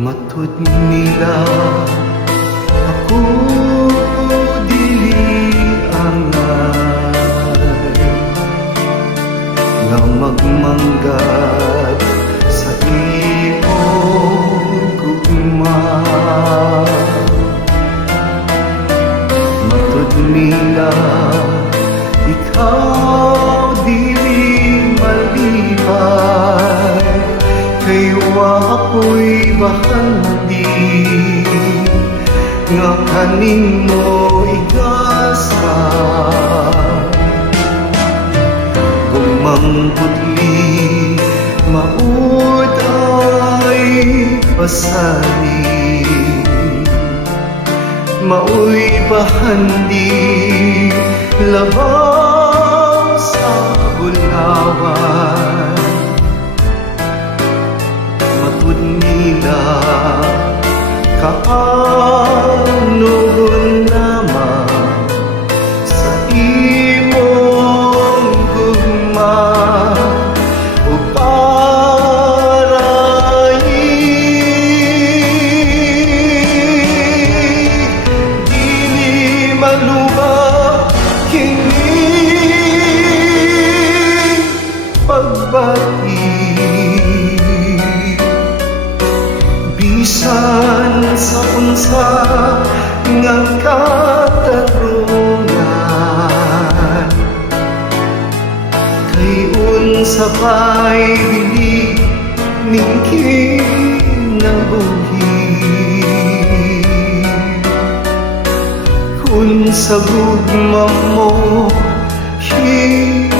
Matud nila ako dili angay nga magmanggad sa iyong gugma. Matud nila ikaw dili malibay, kay wa ako'y bahandi nga kanimo igasa. Gumangputli maud ay pasali, maoy bahandi labaw sa bulawan. Matud nila kaanugon lamang sa imong gugma o parayi. Dili maluba kini pagbati, bisan sa unsa nga katarungan, kay unsa pa'y dili ning kinabuhi. Kung sa gugma mo hinigawan,